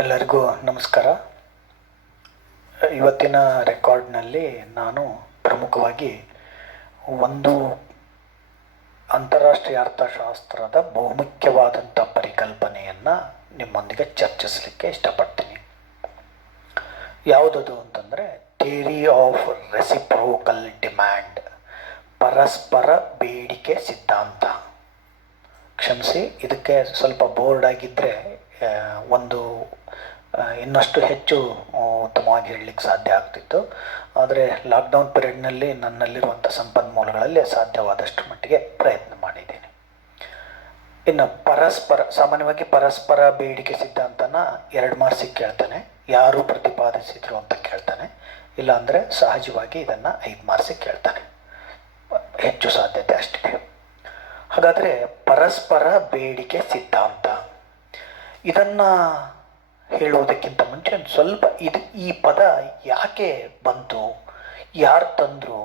ಎಲ್ಲರಿಗೂ ನಮಸ್ಕಾರ. ಇವತ್ತಿನ ರೆಕಾರ್ಡ್ನಲ್ಲಿ ನಾನು ಪ್ರಮುಖವಾಗಿ ಒಂದು ಅಂತಾರಾಷ್ಟ್ರೀಯ ಅರ್ಥಶಾಸ್ತ್ರದ ಬಹುಮುಖ್ಯವಾದಂಥ ಪರಿಕಲ್ಪನೆಯನ್ನು ನಿಮ್ಮೊಂದಿಗೆ ಚರ್ಚಿಸಲಿಕ್ಕೆ ಇಷ್ಟಪಡ್ತೀನಿ. ಯಾವುದದು ಅಂತಂದರೆ ಥಿಯರಿ ಆಫ್ ರೆಸಿಪ್ರೋಕಲ್ ಡಿಮ್ಯಾಂಡ್, ಪರಸ್ಪರ ಬೇಡಿಕೆ ಸಿದ್ಧಾಂತ. ಕ್ಷಮಿಸಿ, ಇದಕ್ಕೆ ಸ್ವಲ್ಪ ಬೋರ್ಡ್ ಆಗಿದ್ದರೆ ಇನ್ನಷ್ಟು ಹೆಚ್ಚು ಉತ್ತಮವಾಗಿ ಹೇಳಲಿಕ್ಕೆ ಸಾಧ್ಯ ಆಗ್ತಿತ್ತು. ಆದರೆ ಲಾಕ್ಡೌನ್ ಪೀರಿಯಡ್ನಲ್ಲಿ ನನ್ನಲ್ಲಿರುವಂಥ ಸಂಪನ್ಮೂಲಗಳಲ್ಲಿ ಸಾಧ್ಯವಾದಷ್ಟು ಮಟ್ಟಿಗೆ ಪ್ರಯತ್ನ ಮಾಡಿದ್ದೀನಿ. ಇನ್ನು ಸಾಮಾನ್ಯವಾಗಿ ಪರಸ್ಪರ ಬೇಡಿಕೆ ಸಿದ್ಧಾಂತನ 2 ಮಾರ್ಕ್ಸಿಗೆ ಕೇಳ್ತಾನೆ, ಯಾರು ಪ್ರತಿಪಾದಿಸಿದ್ರು ಅಂತ ಕೇಳ್ತಾನೆ. ಇಲ್ಲಾಂದರೆ ಸಹಜವಾಗಿ ಇದನ್ನು 5 ಮಾರ್ಕ್ಸಿಗೆ ಕೇಳ್ತಾನೆ, ಹೆಚ್ಚು ಸಾಧ್ಯತೆ ಅಷ್ಟಿದೆ. ಹಾಗಾದರೆ ಪರಸ್ಪರ ಬೇಡಿಕೆ ಸಿದ್ಧಾಂತ ಇದನ್ನು ಹೇಳುವುದಕ್ಕಿಂತ ಮುಂಚೆ ಸ್ವಲ್ಪ ಈ ಪದ ಯಾಕೆ ಬಂತು, ಯಾರು ತಂದರು,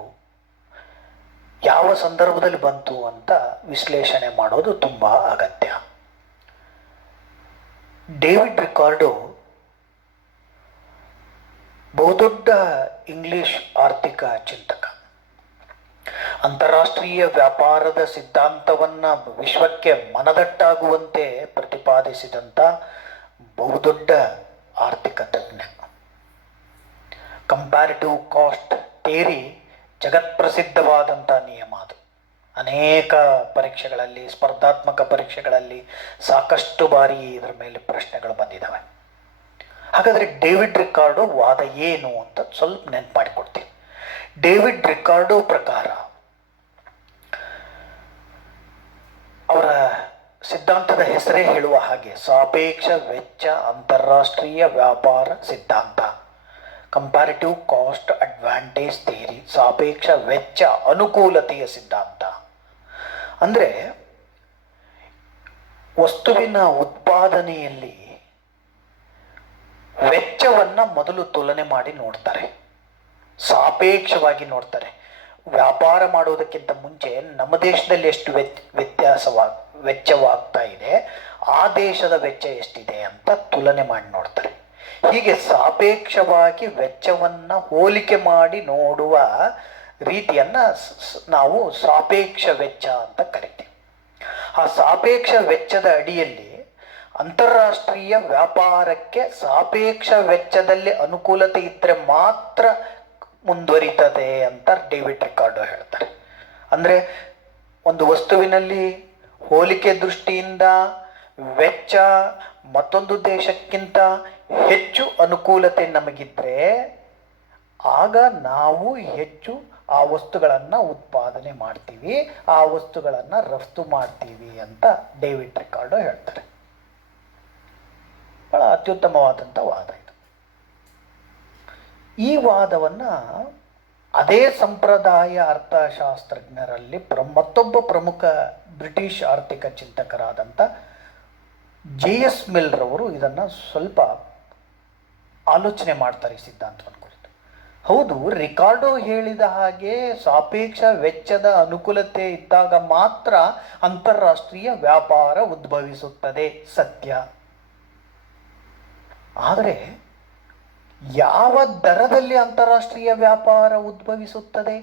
ಯಾವ ಸಂದರ್ಭದಲ್ಲಿ ಬಂತು ಅಂತ ವಿಶ್ಲೇಷಣೆ ಮಾಡೋದು ತುಂಬ ಅಗತ್ಯ. ಡೇವಿಡ್ ರಿಕಾರ್ಡೋ ಬಹುದೊಡ್ಡ ಇಂಗ್ಲಿಷ್ ಆರ್ಥಿಕ ಚಿಂತಕ. ಅಂತಾರಾಷ್ಟ್ರೀಯ ವ್ಯಾಪಾರದ ಸಿದ್ಧಾಂತವನ್ನು ವಿಶ್ವಕ್ಕೆ ಮನದಟ್ಟಾಗುವಂತೆ ಪ್ರತಿಪಾದಿಸಿದಂಥ ಬಹುದೊಡ್ಡ ಆರ್ಥಿಕ ತಜ್ಞ. ಕಂಪ್ಯಾರಿಟಿವ್ ಕಾಸ್ಟ್ ಥಿಯರಿ ಜಗತ್ಪ್ರಸಿದ್ಧವಾದಂಥ ನಿಯಮ. ಅದು ಅನೇಕ ಪರೀಕ್ಷೆಗಳಲ್ಲಿ, ಸ್ಪರ್ಧಾತ್ಮಕ ಪರೀಕ್ಷೆಗಳಲ್ಲಿ ಸಾಕಷ್ಟು ಬಾರಿ ಇದರ ಮೇಲೆ ಪ್ರಶ್ನೆಗಳು ಬಂದಿದ್ದಾವೆ. ಹಾಗಾದರೆ ಡೇವಿಡ್ ರಿಕಾರ್ಡೋ ವಾದ ಏನು ಅಂತ ಸ್ವಲ್ಪ ನೆನಪು ಮಾಡಿಕೊಡ್ತೀನಿ. ಡೇವಿಡ್ ರಿಕಾರ್ಡೋ ಪ್ರಕಾರ ಅವರ ಸಿದ್ಧಾಂತದ ಹೆಸರೇ ಹೇಳುವ ಹಾಗೆ ಸಾಪೇಕ್ಷ ವೆಚ್ಚ ಅಂತಾರಾಷ್ಟ್ರೀಯ ವ್ಯಾಪಾರ ಸಿದ್ಧಾಂತ, ಕಂಪ್ಯಾರಿಟಿವ್ ಕಾಸ್ಟ್ ಅಡ್ವಾಂಟೇಜ್ ಥಿಯರಿ, ಸಾಪೇಕ್ಷ ವೆಚ್ಚ ಅನುಕೂಲತೆಯ ಸಿದ್ಧಾಂತ. ಅಂದರೆ ವಸ್ತುವಿನ ಉತ್ಪಾದನೆಯಲ್ಲಿ ವೆಚ್ಚವನ್ನು ಮೊದಲು ತುಲನೆ ಮಾಡಿ ನೋಡ್ತಾರೆ, ಸಾಪೇಕ್ಷವಾಗಿ ನೋಡ್ತಾರೆ. ವ್ಯಾಪಾರ ಮಾಡುವುದಕ್ಕಿಂತ ಮುಂಚೆ ನಮ್ಮ ದೇಶದಲ್ಲಿ ಎಷ್ಟು ವೆಚ್ಚವಾಗ್ತಾ ಇದೆ, ಆ ದೇಶದ ವೆಚ್ಚ ಎಷ್ಟಿದೆ ಅಂತ ತುಲನೆ ಮಾಡಿ ನೋಡ್ತಾರೆ. ಹೀಗೆ ಸಾಪೇಕ್ಷವಾಗಿ ವೆಚ್ಚವನ್ನು ಹೋಲಿಕೆ ಮಾಡಿ ನೋಡುವ ರೀತಿಯನ್ನು ನಾವು ಸಾಪೇಕ್ಷ ವೆಚ್ಚ ಅಂತ ಕರಿತೀವಿ. ಆ ಸಾಪೇಕ್ಷ ವೆಚ್ಚದ ಅಡಿಯಲ್ಲಿ ಅಂತಾರಾಷ್ಟ್ರೀಯ ವ್ಯಾಪಾರಕ್ಕೆ ಸಾಪೇಕ್ಷ ವೆಚ್ಚದಲ್ಲಿ ಅನುಕೂಲತೆ ಇದ್ದರೆ ಮಾತ್ರ ಮುಂದುವರಿತದೆ ಅಂತ ಡೇವಿಡ್ ರಿಕಾರ್ಡೋ ಹೇಳ್ತಾರೆ. ಅಂದರೆ ಒಂದು ವಸ್ತುವಿನಲ್ಲಿ ಹೋಲಿಕೆ ದೃಷ್ಟಿಯಿಂದ ವೆಚ್ಚ ಮತ್ತೊಂದು ದೇಶಕ್ಕಿಂತ ಹೆಚ್ಚು ಅನುಕೂಲತೆ ನಮಗಿದ್ರೆ ಆಗ ನಾವು ಹೆಚ್ಚು ಆ ವಸ್ತುಗಳನ್ನು ಉತ್ಪಾದನೆ ಮಾಡ್ತೀವಿ, ಆ ವಸ್ತುಗಳನ್ನು ರಫ್ತು ಮಾಡ್ತೀವಿ ಅಂತ ಡೇವಿಡ್ ರಿಕಾರ್ಡೋ ಹೇಳ್ತಾರೆ. ಬಹಳ ಅತ್ಯುತ್ತಮವಾದಂಥ ವಾದ ಇದು. ಈ ವಾದವನ್ನು ಅದೇ ಸಂಪ್ರದಾಯ ಅರ್ಥಶಾಸ್ತ್ರಜ್ಞರಲ್ಲಿ ಮತ್ತೊಬ್ಬ ಪ್ರಮುಖ ಬ್ರಿಟಿಷ್ ಆರ್ಥಿಕ ಚಿಂತಕರಾದಂಥ JS ಮಿಲ್ರವರು ಇದನ್ನು ಸ್ವಲ್ಪ ಆಲೋಚನೆ ಮಾಡ್ತಾರೆ ಈ ಸಿದ್ಧಾಂತವನ್ನು ಕುರಿತು. ಹೌದು, ರಿಕಾರ್ಡೋ ಹೇಳಿದ ಹಾಗೆ ಸಾಪೇಕ್ಷ ವೆಚ್ಚದ ಅನುಕೂಲತೆ ಇದ್ದಾಗ ಮಾತ್ರ ಅಂತಾರಾಷ್ಟ್ರೀಯ ವ್ಯಾಪಾರ ಉದ್ಭವಿಸುತ್ತದೆ, ಸತ್ಯ. ಆದರೆ ಯಾವ ದರದಲ್ಲಿ ಅಂತಾರಾಷ್ಟ್ರೀಯ ವ್ಯಾಪಾರ ಉದ್ಭವಿಸುತ್ತದೆ,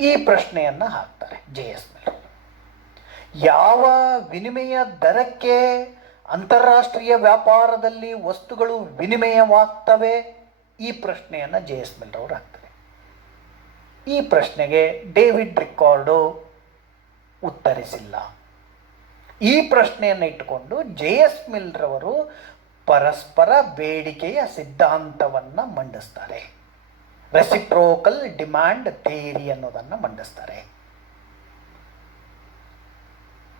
ಈ ಪ್ರಶ್ನೆಯನ್ನು ಹಾಕ್ತಾರೆ JS ಮಿಲ್ರ. ಯಾವ ವಿನಿಮಯ ದರಕ್ಕೆ ಅಂತಾರಾಷ್ಟ್ರೀಯ ವ್ಯಾಪಾರದಲ್ಲಿ ವಸ್ತುಗಳು ವಿನಿಮಯವಾಗ್ತವೆ, ಈ ಪ್ರಶ್ನೆಯನ್ನು JS ಮಿಲ್ರ ಅವರು ಹಾಕ್ತಾರೆ. ಈ ಪ್ರಶ್ನೆಗೆ ಡೇವಿಡ್ ರಿಕಾರ್ಡೋ ಉತ್ತರಿಸಿಲ್ಲ. ಈ ಪ್ರಶ್ನೆಯನ್ನು ಇಟ್ಟುಕೊಂಡು JS ಮಿಲ್ರವರು ಪರಸ್ಪರ ಬೇಡಿಕೆಯ ಸಿದ್ಧಾಂತವನ್ನು ಮಂಡಿಸ್ತಾರೆ, ರೆಸಿಪ್ರೋಕಲ್ ಡಿಮ್ಯಾಂಡ್ ಥಿಯರಿ ಅನ್ನೋದನ್ನು ಮಂಡಿಸ್ತಾರೆ.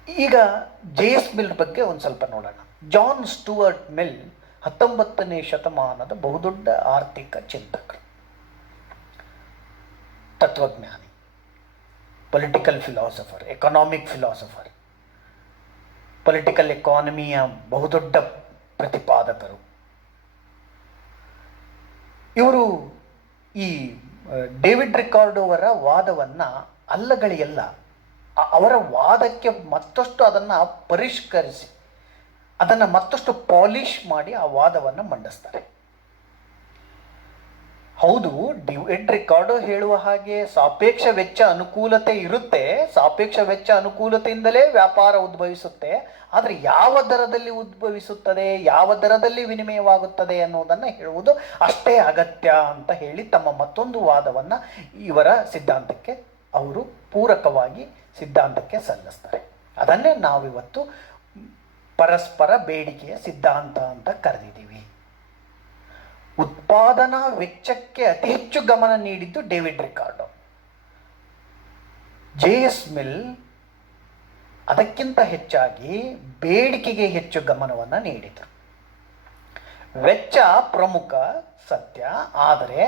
ಈಗ JS ಮಿಲ್ ಬಗ್ಗೆ ಒಂದು ಸ್ವಲ್ಪ ನೋಡೋಣ. ಜಾನ್ ಸ್ಟುವರ್ಟ್ ಮಿಲ್ 19ನೇ ಶತಮಾನದ ಬಹುದೊಡ್ಡ ಆರ್ಥಿಕ ಚಿಂತಕರು, ತತ್ವಜ್ಞಾನಿ, political philosopher, economic philosopher, political ಎಕಾನಮಿಯ ಬಹುದೊಡ್ಡ ಪ್ರತಿಪಾದಕರು. ಇವರು ಈ ಡೇವಿಡ್ ರಿಕಾರ್ಡೋ ಅವರ ವಾದವನ್ನು ಅಲ್ಲಗಳೆಯಲ್ಲ, ಅವರ ವಾದಕ್ಕೆ ಮತ್ತಷ್ಟು ಅದನ್ನು ಪರಿಷ್ಕರಿಸಿ ಅದನ್ನು ಮತ್ತಷ್ಟು ಪಾಲಿಷ್ ಮಾಡಿ ಆ ವಾದವನ್ನು ಮಂಡಿಸ್ತಾರೆ. ಹೌದು, ಡೇವಿಡ್ ರಿಕಾರ್ಡೋ ಹೇಳುವ ಹಾಗೆ ಸಾಪೇಕ್ಷ ವೆಚ್ಚ ಅನುಕೂಲತೆ ಇರುತ್ತೆ, ಸಾಪೇಕ್ಷ ವೆಚ್ಚ ಅನುಕೂಲತೆಯಿಂದಲೇ ವ್ಯಾಪಾರ ಉದ್ಭವಿಸುತ್ತೆ. ಆದರೆ ಯಾವ ದರದಲ್ಲಿ ಉದ್ಭವಿಸುತ್ತದೆ, ಯಾವ ದರದಲ್ಲಿ ವಿನಿಮಯವಾಗುತ್ತದೆ ಅನ್ನೋದನ್ನು ಹೇಳುವುದು ಅಷ್ಟೇ ಅಗತ್ಯ ಅಂತ ಹೇಳಿ ತಮ್ಮ ಮತ್ತೊಂದು ವಾದವನ್ನು ಇವರ ಸಿದ್ಧಾಂತಕ್ಕೆ ಅವರು ಪೂರಕವಾಗಿ ಸಿದ್ಧಾಂತಕ್ಕೆ ಸಲ್ಲಿಸ್ತಾರೆ. ಅದನ್ನೇ ನಾವಿವತ್ತು ಪರಸ್ಪರ ಬೇಡಿಕೆಯ ಸಿದ್ಧಾಂತ ಅಂತ ಕರೆದಿದ್ದೀವಿ. ಉತ್ಪಾದನಾ ವೆಚ್ಚಕ್ಕೆ ಅತಿ ಹೆಚ್ಚು ಗಮನ ನೀಡಿದ್ದು ಡೇವಿಡ್ ರಿಕಾರ್ಡೋ. ಜೆ.ಎಸ್. ಮಿಲ್ ಅದಕ್ಕಿಂತ ಹೆಚ್ಚಾಗಿ ಬೇಡಿಕೆಗೆ ಹೆಚ್ಚು ಗಮನವನ್ನು ನೀಡಿದರು. ವೆಚ್ಚ ಪ್ರಮುಖ ಸತ್ಯ, ಆದರೆ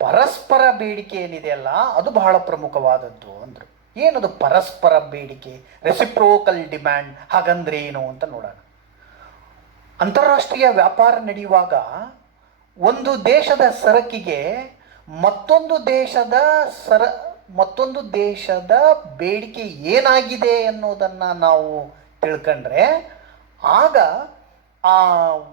ಪರಸ್ಪರ ಬೇಡಿಕೆ ಏನಿದೆಯಲ್ಲ ಅದು ಬಹಳ ಪ್ರಮುಖವಾದದ್ದು ಅಂದರು. ಏನದು ಪರಸ್ಪರ ಬೇಡಿಕೆ, ರೆಸಿಪ್ರೋಕಲ್ ಡಿಮ್ಯಾಂಡ್, ಹಾಗಂದ್ರೆ ಏನು ಅಂತ ನೋಡೋಣ. ಅಂತಾರಾಷ್ಟ್ರೀಯ ವ್ಯಾಪಾರ ನಡೆಯುವಾಗ ಒಂದು ದೇಶದ ಸರಕಿಗೆ ಮತ್ತೊಂದು ದೇಶದ ಬೇಡಿಕೆ ಏನಾಗಿದೆ ಅನ್ನೋದನ್ನು ನಾವು ತಿಳ್ಕೊಂಡ್ರೆ ಆಗ ಆ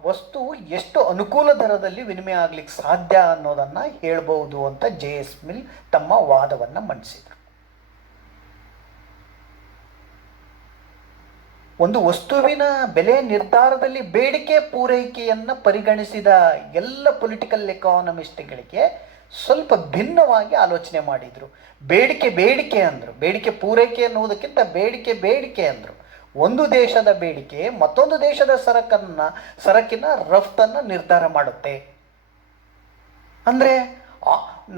ವಸ್ತು ಎಷ್ಟು ಅನುಕೂಲ ದರದಲ್ಲಿ ವಿನಿಮಯ ಆಗ್ಲಿಕ್ಕೆ ಸಾಧ್ಯ ಅನ್ನೋದನ್ನು ಹೇಳ್ಬೋದು ಅಂತ ಜೆ.ಎಸ್. ಮಿಲ್ ತಮ್ಮ ವಾದವನ್ನು ಮಂಡಿಸಿದರು. ಒಂದು ವಸ್ತುವಿನ ಬೆಲೆ ನಿರ್ಧಾರದಲ್ಲಿ ಬೇಡಿಕೆ ಪೂರೈಕೆಯನ್ನು ಪರಿಗಣಿಸಿದ ಎಲ್ಲ ಪೊಲಿಟಿಕಲ್ ಎಕಾನಮಿಸ್ಟ್ಗಳಿಗೆ ಸ್ವಲ್ಪ ಭಿನ್ನವಾಗಿ ಆಲೋಚನೆ ಮಾಡಿದರು. ಬೇಡಿಕೆ ಅಂದರು, ಬೇಡಿಕೆ ಪೂರೈಕೆ ಅನ್ನುವುದಕ್ಕಿಂತ ಬೇಡಿಕೆ ಅಂದರು. ಒಂದು ದೇಶದ ಬೇಡಿಕೆ ಮತ್ತೊಂದು ದೇಶದ ಸರಕಿನ ರಫ್ತನ್ನು ನಿರ್ಧಾರ ಮಾಡುತ್ತೆ. ಅಂದರೆ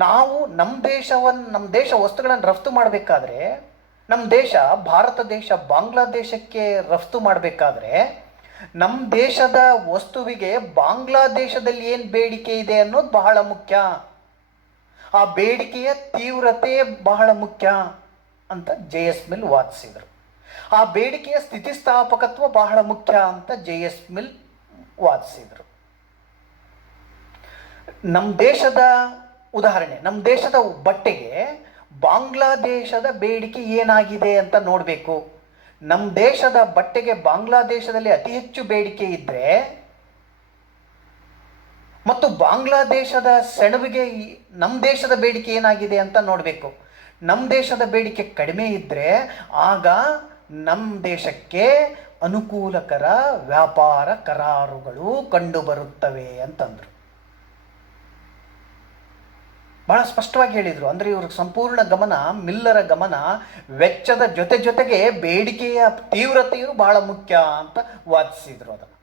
ನಾವು ನಮ್ಮ ದೇಶ ವಸ್ತುಗಳನ್ನು ರಫ್ತು ಮಾಡಬೇಕಾದ್ರೆ, ನಮ್ಮ ದೇಶ ಭಾರತ ದೇಶ ಬಾಂಗ್ಲಾದೇಶಕ್ಕೆ ರಫ್ತು ಮಾಡಬೇಕಾದ್ರೆ ನಮ್ಮ ದೇಶದ ವಸ್ತುವಿಗೆ ಬಾಂಗ್ಲಾದೇಶದಲ್ಲಿ ಏನು ಬೇಡಿಕೆ ಇದೆ ಅನ್ನೋದು ಬಹಳ ಮುಖ್ಯ. ಆ ಬೇಡಿಕೆಯ ತೀವ್ರತೆ ಬಹಳ ಮುಖ್ಯ ಅಂತ ಜೆ.ಎಸ್. ಮಿಲ್ ವಾದಿಸಿದರು. ಆ ಬೇಡಿಕೆಯ ಸ್ಥಿತಿಸ್ಥಾಪಕತ್ವ ಬಹಳ ಮುಖ್ಯ ಅಂತ ಜೆ.ಎಸ್. ಮಿಲ್ ವಾದಿಸಿದರು. ನಮ್ಮ ದೇಶದ ಉದಾಹರಣೆ, ನಮ್ಮ ದೇಶದ ಬಟ್ಟೆಗೆ ಬಾಂಗ್ಲಾದೇಶದ ಬೇಡಿಕೆ ಏನಾಗಿದೆ ಅಂತ ನೋಡಬೇಕು. ನಮ್ಮ ದೇಶದ ಬಟ್ಟೆಗೆ ಬಾಂಗ್ಲಾದೇಶದಲ್ಲಿ ಅತಿ ಹೆಚ್ಚು ಬೇಡಿಕೆ ಇದ್ದರೆ ಮತ್ತು ಬಾಂಗ್ಲಾದೇಶದ ಸೆಣಬಿಗೆ ನಮ್ಮ ದೇಶದ ಬೇಡಿಕೆ ಏನಾಗಿದೆ ಅಂತ ನೋಡಬೇಕು. ನಮ್ಮ ದೇಶದ ಬೇಡಿಕೆ ಕಡಿಮೆ ಇದ್ದರೆ ಆಗ ನಮ್ಮ ದೇಶಕ್ಕೆ ಅನುಕೂಲಕರ ವ್ಯಾಪಾರ ಕರಾರುಗಳು ಕಂಡುಬರುತ್ತವೆ ಅಂತಂದರು. ಬಹಳ ಸ್ಪಷ್ಟವಾಗಿ ಹೇಳಿದರು. ಅಂದರೆ ಇವ್ರ ಸಂಪೂರ್ಣ ಗಮನ, ಮಿಲ್ಲರ ಗಮನ ವೆಚ್ಚದ ಜೊತೆಗೆ ಬೇಡಿಕೆಯ ತೀವ್ರತೆಯು ಬಹಳ ಮುಖ್ಯ ಅಂತ ವಾದಿಸಿದರು. ಅದನ್ನು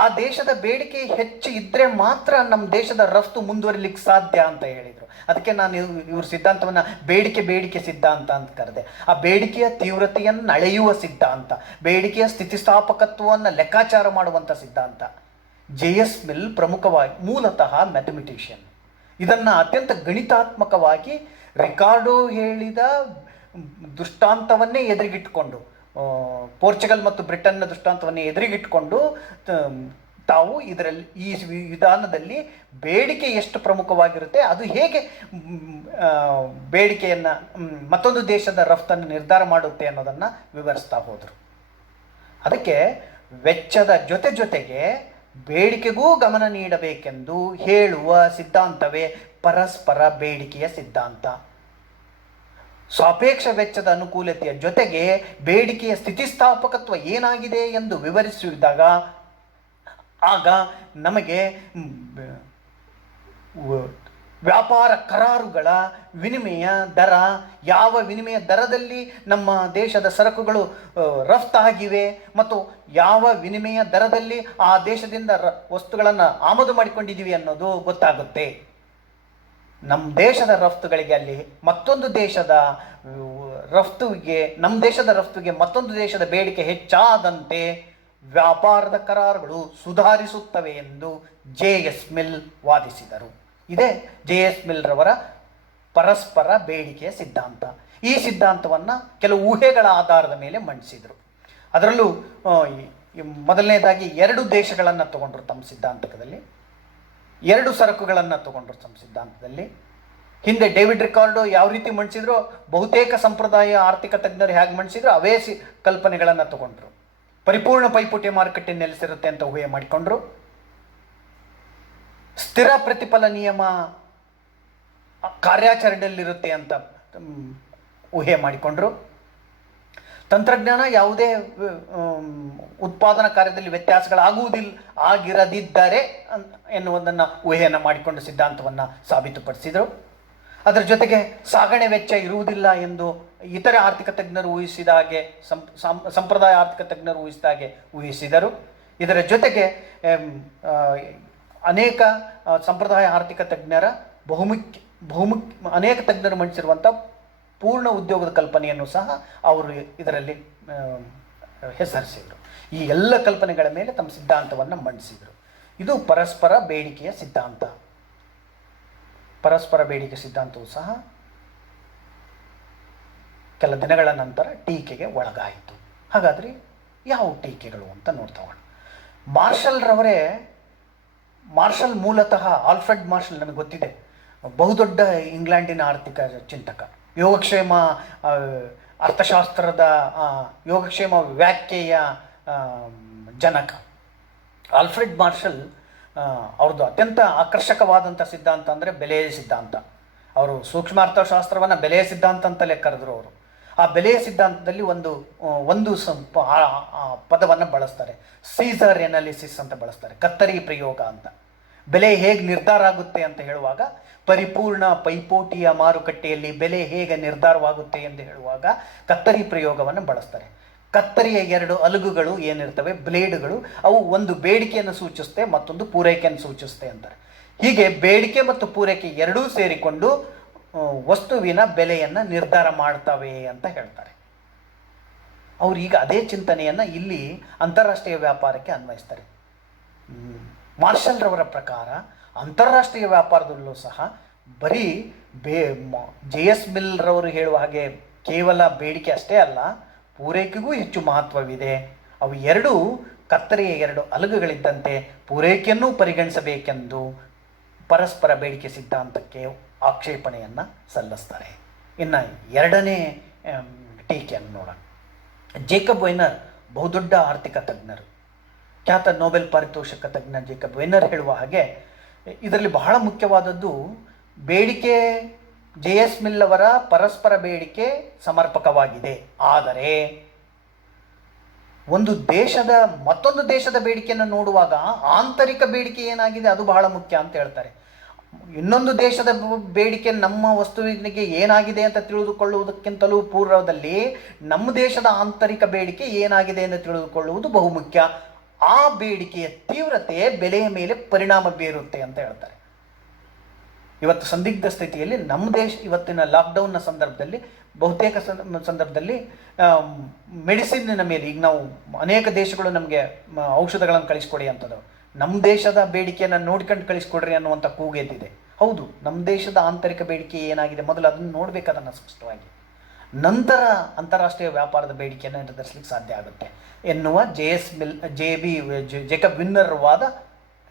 ಆ ದೇಶದ ಬೇಡಿಕೆ ಹೆಚ್ಚು ಇದ್ದರೆ ಮಾತ್ರ ನಮ್ಮ ದೇಶದ ರಫ್ತು ಮುಂದುವರಿಲಿಕ್ಕೆ ಸಾಧ್ಯ ಅಂತ ಹೇಳಿದರು. ಅದಕ್ಕೆ ನಾನು ಇವ್ರ ಸಿದ್ಧಾಂತವನ್ನು ಬೇಡಿಕೆ ಸಿದ್ಧಾಂತ ಅಂತ ಕರೆದೆ. ಆ ಬೇಡಿಕೆಯ ತೀವ್ರತೆಯನ್ನು ಅಳೆಯುವ ಸಿದ್ಧಾಂತ, ಬೇಡಿಕೆಯ ಸ್ಥಿತಿಸ್ಥಾಪಕತ್ವವನ್ನು ಲೆಕ್ಕಾಚಾರ ಮಾಡುವಂಥ ಸಿದ್ಧಾಂತ. ಜೆ.ಎಸ್. ಮಿಲ್ ಪ್ರಮುಖವಾಗಿ ಮೂಲತಃ ಮ್ಯಾಥಮೆಟಿಷಿಯನ್. ಇದನ್ನು ಅತ್ಯಂತ ಗಣಿತಾತ್ಮಕವಾಗಿ ರಿಕಾರ್ಡೋ ಹೇಳಿದ ದೃಷ್ಟಾಂತವನ್ನೇ ಎದುರಿಗಿಟ್ಟುಕೊಂಡು, ಪೋರ್ಚುಗಲ್ ಮತ್ತು ಬ್ರಿಟನ್ನ ದೃಷ್ಟಾಂತವನ್ನೇ ಎದುರಿಗಿಟ್ಟುಕೊಂಡು ತಾವು ಇದರಲ್ಲಿ ಈ ವಿಧಾನದಲ್ಲಿ ಬೇಡಿಕೆ ಎಷ್ಟು ಪ್ರಮುಖವಾಗಿರುತ್ತೆ, ಅದು ಹೇಗೆ ಬೇಡಿಕೆಯನ್ನು ಮತ್ತೊಂದು ದೇಶದ ರಫ್ತನ್ನು ನಿರ್ಧಾರ ಮಾಡುತ್ತೆ ಅನ್ನೋದನ್ನು ವಿವರಿಸ್ತಾ ಹೋದರು. ಅದಕ್ಕೆ ವೆಚ್ಚದ ಜೊತೆಗೆ ಬೇಡಿಕೆಗೂ ಗಮನ ನೀಡಬೇಕೆಂದು ಹೇಳುವ ಸಿದ್ಧಾಂತವೇ ಪರಸ್ಪರ ಬೇಡಿಕೆಯ ಸಿದ್ಧಾಂತ. ಸಾಪೇಕ್ಷ ವೆಚ್ಚದ ಅನುಕೂಲತೆಯ ಜೊತೆಗೆ ಬೇಡಿಕೆಯ ಸ್ಥಿತಿಸ್ಥಾಪಕತ್ವ ಏನಾಗಿದೆ ಎಂದು ವಿವರಿಸಿದಾಗ ಆಗ ನಮಗೆ ವ್ಯಾಪಾರ ಕರಾರುಗಳ ವಿನಿಮಯ ದರ, ಯಾವ ವಿನಿಮಯ ದರದಲ್ಲಿ ನಮ್ಮ ದೇಶದ ಸರಕುಗಳು ರಫ್ತಾಗಿವೆ ಮತ್ತು ಯಾವ ವಿನಿಮಯ ದರದಲ್ಲಿ ಆ ದೇಶದಿಂದ ವಸ್ತುಗಳನ್ನು ಆಮದು ಮಾಡಿಕೊಂಡಿದ್ದೀವಿ ಅನ್ನೋದು ಗೊತ್ತಾಗುತ್ತೆ. ನಮ್ಮ ದೇಶದ ರಫ್ತುಗಳಿಗೆ ಅಲ್ಲಿ ಮತ್ತೊಂದು ದೇಶದ ರಫ್ತುವಿಗೆ, ನಮ್ಮ ದೇಶದ ರಫ್ತುಗೆ ಮತ್ತೊಂದು ದೇಶದ ಬೇಡಿಕೆ ಹೆಚ್ಚಾದಂತೆ ವ್ಯಾಪಾರದ ಕರಾರುಗಳು ಸುಧಾರಿಸುತ್ತವೆ ಎಂದು ಜೆ.ಎಸ್. ಮಿಲ್ ವಾದಿಸಿದರು. ಇದೇ ಜೆ.ಎಸ್. ಮಿಲ್ರವರ ಪರಸ್ಪರ ಬೇಡಿಕೆಯ ಸಿದ್ಧಾಂತ. ಈ ಸಿದ್ಧಾಂತವನ್ನು ಕೆಲವು ಊಹೆಗಳ ಆಧಾರದ ಮೇಲೆ ಮಂಡಿಸಿದರು. ಅದರಲ್ಲೂ ಮೊದಲನೇದಾಗಿ 2 ದೇಶಗಳನ್ನು ತಗೊಂಡ್ರು ತಮ್ಮ ಸಿದ್ಧಾಂತದಲ್ಲಿ, 2 ಸರಕುಗಳನ್ನು ತಗೊಂಡ್ರು ತಮ್ಮ ಸಿದ್ಧಾಂತದಲ್ಲಿ. ಹಿಂದೆ ಡೇವಿಡ್ ರಿಕಾರ್ಡೋ ಯಾವ ರೀತಿ ಮಂಡಿಸಿದ್ರು, ಬಹುತೇಕ ಸಂಪ್ರದಾಯ ಆರ್ಥಿಕ ತಜ್ಞರು ಹೇಗೆ ಮಂಡಿಸಿದ್ರು ಅವೇ ಕಲ್ಪನೆಗಳನ್ನು ತಗೊಂಡ್ರು. ಪರಿಪೂರ್ಣ ಪೈಪೋಟಿ ಮಾರುಕಟ್ಟೆ ನೆಲೆಸಿರುತ್ತೆ ಅಂತ ಊಹೆ ಮಾಡಿಕೊಂಡ್ರು. ಸ್ಥಿರ ಪ್ರತಿಫಲ ನಿಯಮ ಕಾರ್ಯಾಚರಣೆಯಲ್ಲಿರುತ್ತೆ ಅಂತ ಊಹೆ ಮಾಡಿಕೊಂಡ್ರು. ತಂತ್ರಜ್ಞಾನ ಯಾವುದೇ ಉತ್ಪಾದನಾ ಕಾರ್ಯದಲ್ಲಿ ವ್ಯತ್ಯಾಸಗಳಾಗುವುದಿಲ್ಲ ಆಗಿರದಿದ್ದರೆ ಎನ್ನುವುದನ್ನು ಊಹೆಯನ್ನು ಮಾಡಿಕೊಂಡು ಸಿದ್ಧಾಂತವನ್ನು ಸಾಬೀತುಪಡಿಸಿದರು. ಅದರ ಜೊತೆಗೆ ಸಾಗಣೆ ವೆಚ್ಚ ಇರುವುದಿಲ್ಲ ಎಂದು ಇತರೆ ಆರ್ಥಿಕ ತಜ್ಞರು ಊಹಿಸಿದ ಹಾಗೆ ಸಂಪ್ರದಾಯ ಆರ್ಥಿಕ ತಜ್ಞರು ಊಹಿಸಿದ ಹಾಗೆ ಊಹಿಸಿದರು. ಇದರ ಜೊತೆಗೆ ಅನೇಕ ಸಂಪ್ರದಾಯ ಆರ್ಥಿಕ ತಜ್ಞರ ಬಹುಮುಖ್ಯ ಅನೇಕ ತಜ್ಞರು ಮಂಡಿಸಿರುವಂಥ ಪೂರ್ಣ ಉದ್ಯೋಗದ ಕಲ್ಪನೆಯನ್ನು ಸಹ ಅವರು ಇದರಲ್ಲಿ ಹೆಸರಿಸಿದರು. ಈ ಎಲ್ಲ ಕಲ್ಪನೆಗಳ ಮೇಲೆ ತಮ್ಮ ಸಿದ್ಧಾಂತವನ್ನು ಮಂಡಿಸಿದರು. ಇದು ಪರಸ್ಪರ ಬೇಡಿಕೆಯ ಸಿದ್ಧಾಂತ. ಪರಸ್ಪರ ಬೇಡಿಕೆ ಸಿದ್ಧಾಂತವು ಸಹ ಕೆಲ ದಿನಗಳ ನಂತರ ಟೀಕೆಗೆ ಒಳಗಾಯಿತು. ಹಾಗಾದರೆ ಯಾವ ಟೀಕೆಗಳು ಅಂತ ನೋಡ್ತಾ ಹೋಗೋಣ. ಮಾರ್ಷಲ್ ಮೂಲತಃ ಆಲ್ಫ್ರೆಡ್ ಮಾರ್ಷಲ್ ನಮಗೆ ಗೊತ್ತಿದೆ, ಬಹುದೊಡ್ಡ ಇಂಗ್ಲೆಂಡಿನ ಆರ್ಥಿಕ ಚಿಂತಕ, ಯೋಗಕ್ಷೇಮ ಅರ್ಥಶಾಸ್ತ್ರದ ಯೋಗಕ್ಷೇಮ ವ್ಯಾಖ್ಯೆಯ ಜನಕ. ಆಲ್ಫ್ರೆಡ್ ಮಾರ್ಷಲ್ ಅವ್ರದ್ದು ಅತ್ಯಂತ ಆಕರ್ಷಕವಾದಂಥ ಸಿದ್ಧಾಂತ ಅಂದರೆ ಬೆಲೆಯ ಸಿದ್ಧಾಂತ. ಅವರು ಸೂಕ್ಷ್ಮ ಅರ್ಥಶಾಸ್ತ್ರವನ್ನು ಬೆಲೆಯ ಸಿದ್ಧಾಂತ ಅಂತಲೇ ಕರೆದರು. ಅವರು ಆ ಬೆಲೆಯ ಸಿದ್ಧಾಂತದಲ್ಲಿ ಒಂದು ಪದವನ್ನು ಬಳಸ್ತಾರೆ, ಸೀಸರ್ ಎನಾಲಿಸಿಸ್ ಅಂತ ಬಳಸ್ತಾರೆ, ಕತ್ತರಿ ಪ್ರಯೋಗ ಅಂತ. ಬೆಲೆ ಹೇಗೆ ನಿರ್ಧಾರ ಆಗುತ್ತೆ ಅಂತ ಹೇಳುವಾಗ, ಪರಿಪೂರ್ಣ ಪೈಪೋಟಿಯ ಮಾರುಕಟ್ಟೆಯಲ್ಲಿ ಬೆಲೆ ಹೇಗೆ ನಿರ್ಧಾರವಾಗುತ್ತೆ ಎಂದು ಹೇಳುವಾಗ ಕತ್ತರಿ ಪ್ರಯೋಗವನ್ನು ಬಳಸ್ತಾರೆ. ಕತ್ತರಿಯ ಎರಡು ಅಲಗುಗಳು ಏನಿರ್ತವೆ, ಬ್ಲೇಡ್ಗಳು, ಅವು ಒಂದು ಬೇಡಿಕೆಯನ್ನು ಸೂಚಿಸುತ್ತೆ, ಮತ್ತೊಂದು ಪೂರೈಕೆಯನ್ನು ಸೂಚಿಸುತ್ತೆ ಅಂತಾರೆ. ಹೀಗೆ ಬೇಡಿಕೆ ಮತ್ತು ಪೂರೈಕೆ ಎರಡೂ ಸೇರಿಕೊಂಡು ವಸ್ತುವಿನ ಬೆಲೆಯನ್ನು ನಿರ್ಧಾರ ಮಾಡ್ತವೆ ಅಂತ ಹೇಳ್ತಾರೆ. ಅವರು ಈಗ ಅದೇ ಚಿಂತನೆಯನ್ನು ಇಲ್ಲಿ ಅಂತಾರಾಷ್ಟ್ರೀಯ ವ್ಯಾಪಾರಕ್ಕೆ ಅನ್ವಯಿಸ್ತಾರೆ. ಮಾರ್ಷಲ್ರವರ ಪ್ರಕಾರ ಅಂತಾರಾಷ್ಟ್ರೀಯ ವ್ಯಾಪಾರದಲ್ಲೂ ಸಹ ಬರೀ JS ಮಿಲ್ರವರು ಹೇಳುವ ಹಾಗೆ ಕೇವಲ ಬೇಡಿಕೆ ಅಷ್ಟೇ ಅಲ್ಲ, ಪೂರೈಕೆಗೂ ಹೆಚ್ಚು ಮಹತ್ವವಿದೆ. ಅವು ಎರಡೂ ಕತ್ತರಿಯ ಎರಡು ಅಲಗುಗಳಿದ್ದಂತೆ ಪೂರೈಕೆಯನ್ನು ಪರಿಗಣಿಸಬೇಕೆಂದು ಪರಸ್ಪರ ಬೇಡಿಕೆ ಸಿದ್ಧಾಂತಕ್ಕೆ ಆಕ್ಷೇಪಣೆಯನ್ನು ಸಲ್ಲಿಸ್ತಾರೆ. ಇನ್ನು ಎರಡನೇ ಟೀಕೆಯನ್ನು ನೋಡೋಣ. ಜೇಕಬ್ ವೈನರ್ ಬಹುದೊಡ್ಡ ಆರ್ಥಿಕ ತಜ್ಞರು, ಖ್ಯಾತ ನೊಬೆಲ್ ಪಾರಿತೋಷಕ ತಜ್ಞ ಜೇಕಬ್ ವೈನರ್ ಹೇಳುವ ಹಾಗೆ ಇದರಲ್ಲಿ ಬಹಳ ಮುಖ್ಯವಾದದ್ದು ಬೇಡಿಕೆ. JS ಮಿಲ್ ಅವರ ಪರಸ್ಪರ ಬೇಡಿಕೆ ಸಮರ್ಪಕವಾಗಿದೆ, ಆದರೆ ಒಂದು ದೇಶದ ಮತ್ತೊಂದು ದೇಶದ ಬೇಡಿಕೆಯನ್ನು ನೋಡುವಾಗ ಆಂತರಿಕ ಬೇಡಿಕೆ ಏನಾಗಿದೆ ಅದು ಬಹಳ ಮುಖ್ಯ ಅಂತ ಹೇಳ್ತಾರೆ. ಇನ್ನೊಂದು ದೇಶದ ಬೇಡಿಕೆ ನಮ್ಮ ವಸ್ತುವಿಗೆ ಏನಾಗಿದೆ ಅಂತ ತಿಳಿದುಕೊಳ್ಳುವುದಕ್ಕಿಂತಲೂ ಪೂರ್ವದಲ್ಲಿ ನಮ್ಮ ದೇಶದ ಆಂತರಿಕ ಬೇಡಿಕೆ ಏನಾಗಿದೆ ಎಂದು ತಿಳಿದುಕೊಳ್ಳುವುದು ಬಹುಮುಖ್ಯ. ಆ ಬೇಡಿಕೆಯ ತೀವ್ರತೆ ಬೆಲೆಯ ಮೇಲೆ ಪರಿಣಾಮ ಬೀರುತ್ತೆ ಅಂತ ಹೇಳ್ತಾರೆ. ಇವತ್ತು ಸಂದಿಗ್ಧ ಸ್ಥಿತಿಯಲ್ಲಿ ನಮ್ಮ ದೇಶ ಇವತ್ತಿನ ಲಾಕ್ಡೌನ್ನ ಸಂದರ್ಭದಲ್ಲಿ ಬಹುತೇಕ ಸಂದರ್ಭದಲ್ಲಿ ಮೆಡಿಸಿನ್ನ ಮೇಲೆ ಈಗ ನಾವು ಅನೇಕ ದೇಶಗಳು ನಮಗೆ ಔಷಧಗಳನ್ನು ಕಳಿಸ್ಕೊಡಿ ಅಂತದ್ದು, ನಮ್ಮ ದೇಶದ ಬೇಡಿಕೆಯನ್ನು ನೋಡ್ಕೊಂಡು ಕಳಿಸ್ಕೊಡ್ರಿ ಅನ್ನುವಂಥ ಕೂಗೆದ್ದಿದೆ. ಹೌದು, ನಮ್ಮ ದೇಶದ ಆಂತರಿಕ ಬೇಡಿಕೆ ಏನಾಗಿದೆ ಮೊದಲು ಅದನ್ನು ನೋಡಬೇಕು, ಅದನ್ನು ಸ್ಪಷ್ಟವಾಗಿ, ನಂತರ ಅಂತಾರಾಷ್ಟ್ರೀಯ ವ್ಯಾಪಾರದ ಬೇಡಿಕೆಯನ್ನು ನಿರ್ಧರಿಸಲಿಕ್ಕೆ ಸಾಧ್ಯ ಆಗುತ್ತೆ ಎನ್ನುವ ಜೇಕಬ್ ವಿನ್ನರ್ ವಾದ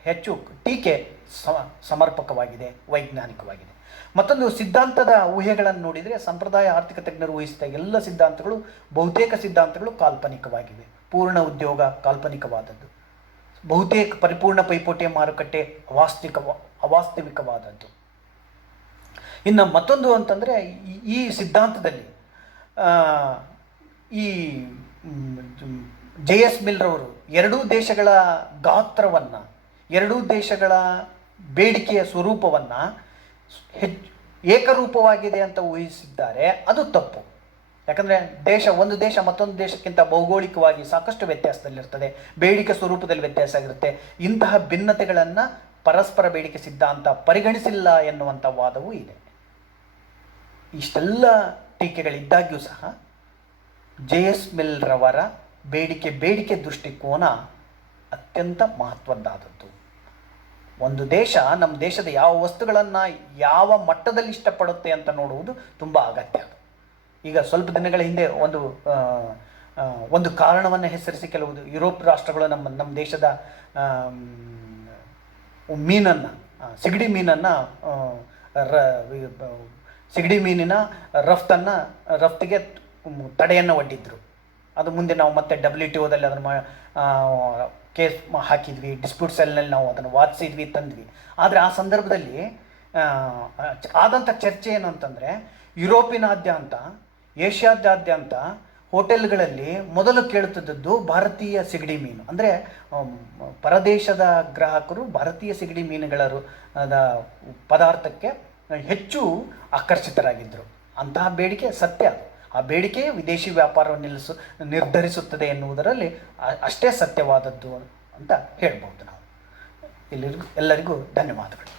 ಹೆಚ್ಚು ಟೀಕೆ ಸಮರ್ಪಕವಾಗಿದೆ, ವೈಜ್ಞಾನಿಕವಾಗಿದೆ. ಮತ್ತೊಂದು ಸಿದ್ಧಾಂತದ ಊಹೆಗಳನ್ನು ನೋಡಿದರೆ ಸಂಪ್ರದಾಯ ಆರ್ಥಿಕ ತಜ್ಞರು ಊಹಿಸಿದ ಎಲ್ಲ ಸಿದ್ಧಾಂತಗಳು, ಬಹುತೇಕ ಸಿದ್ಧಾಂತಗಳು ಕಾಲ್ಪನಿಕವಾಗಿವೆ. ಪೂರ್ಣ ಉದ್ಯೋಗ ಕಾಲ್ಪನಿಕವಾದದ್ದು, ಬಹುತೇಕ ಪರಿಪೂರ್ಣ ಪೈಪೋಟಿಯ ಮಾರುಕಟ್ಟೆ ಅವಾಸ್ತವಿಕವಾದದ್ದು. ಇನ್ನು ಮತ್ತೊಂದು ಅಂತಂದರೆ ಈ ಸಿದ್ಧಾಂತದಲ್ಲಿ ಈ JS ಮಿಲ್ರವರು ಎರಡೂ ದೇಶಗಳ ಗಾತ್ರವನ್ನು, ಎರಡೂ ದೇಶಗಳ ಬೇಡಿಕೆಯ ಸ್ವರೂಪವನ್ನು ಏಕರೂಪವಾಗಿದೆ ಅಂತ ಊಹಿಸಿದ್ದಾರೆ. ಅದು ತಪ್ಪು. ಯಾಕಂದರೆ ಒಂದು ದೇಶ ಮತ್ತೊಂದು ದೇಶಕ್ಕಿಂತ ಭೌಗೋಳಿಕವಾಗಿ ಸಾಕಷ್ಟು ವ್ಯತ್ಯಾಸದಲ್ಲಿರ್ತದೆ, ಬೇಡಿಕೆ ಸ್ವರೂಪದಲ್ಲಿ ವ್ಯತ್ಯಾಸ ಆಗಿರುತ್ತೆ. ಇಂತಹ ಭಿನ್ನತೆಗಳನ್ನು ಪರಸ್ಪರ ಬೇಡಿಕೆ ಸಿದ್ಧಾಂತ ಪರಿಗಣಿಸಿಲ್ಲ ಎನ್ನುವಂಥ ವಾದವೂ ಇದೆ. ಇಷ್ಟೆಲ್ಲ ಟೀಕೆಗಳಿದ್ದಾಗ್ಯೂ ಸಹ JS ಮಿಲ್ರವರ ಬೇಡಿಕೆ ದೃಷ್ಟಿಕೋನ ಅತ್ಯಂತ ಮಹತ್ವದ್ದಾದದ್ದು. ಒಂದು ದೇಶ ನಮ್ಮ ದೇಶದ ಯಾವ ವಸ್ತುಗಳನ್ನು ಯಾವ ಮಟ್ಟದಲ್ಲಿ ಇಷ್ಟಪಡುತ್ತೆ ಅಂತ ನೋಡುವುದು ತುಂಬ ಅಗತ್ಯ. ಈಗ ಸ್ವಲ್ಪ ದಿನಗಳ ಹಿಂದೆ ಒಂದು ಕಾರಣವನ್ನು ಹೆಸರಿಸಿ ಕೆಲವು ಯುರೋಪ್ ರಾಷ್ಟ್ರಗಳು ನಮ್ಮ ದೇಶದ ಸಿಗಡಿ ಮೀನಿನ ರಫ್ತಿಗೆ ತಡೆಯನ್ನು ಒಡ್ಡಿದ್ರು. ಅದು ಮುಂದೆ ನಾವು ಮತ್ತೆ WTOದಲ್ಲಿ ಅದನ್ನು ಕೇಸ್ ಹಾಕಿದ್ವಿ, ಡಿಸ್ಪ್ಯೂಟ್ ಸೆಲ್ನಲ್ಲಿ ನಾವು ಅದನ್ನು ವಾದಿಸಿದ್ವಿ, ತಂದ್ವಿ. ಆದರೆ ಆ ಸಂದರ್ಭದಲ್ಲಿ ಆದಂಥ ಚರ್ಚೆ ಏನು ಅಂತಂದರೆ, ಯುರೋಪಿನಾದ್ಯಂತ, ಏಷ್ಯಾದಾದ್ಯಂತ ಹೋಟೆಲ್ಗಳಲ್ಲಿ ಮೊದಲು ಕೇಳುತ್ತಿದ್ದದ್ದು ಭಾರತೀಯ ಸಿಗಡಿ ಮೀನು. ಅಂದರೆ ಪರದೇಶದ ಗ್ರಾಹಕರು ಭಾರತೀಯ ಸಿಗಡಿ ಮೀನುಗಳ ಪದಾರ್ಥಕ್ಕೆ ಹೆಚ್ಚು ಆಕರ್ಷಿತರಾಗಿದ್ದರು. ಅಂತಹ ಬೇಡಿಕೆ ಸತ್ಯ. ಅದು ಆ ಬೇಡಿಕೆಯೇ ವಿದೇಶಿ ವ್ಯಾಪಾರವನ್ನು ನಿರ್ಧರಿಸುತ್ತದೆ ಎನ್ನುವುದರಲ್ಲಿ ಅಷ್ಟೇ ಸತ್ಯವಾದದ್ದು ಅಂತ ಹೇಳ್ಬೋದು ನಾವು. ಎಲ್ಲರಿಗೂ ಧನ್ಯವಾದಗಳು.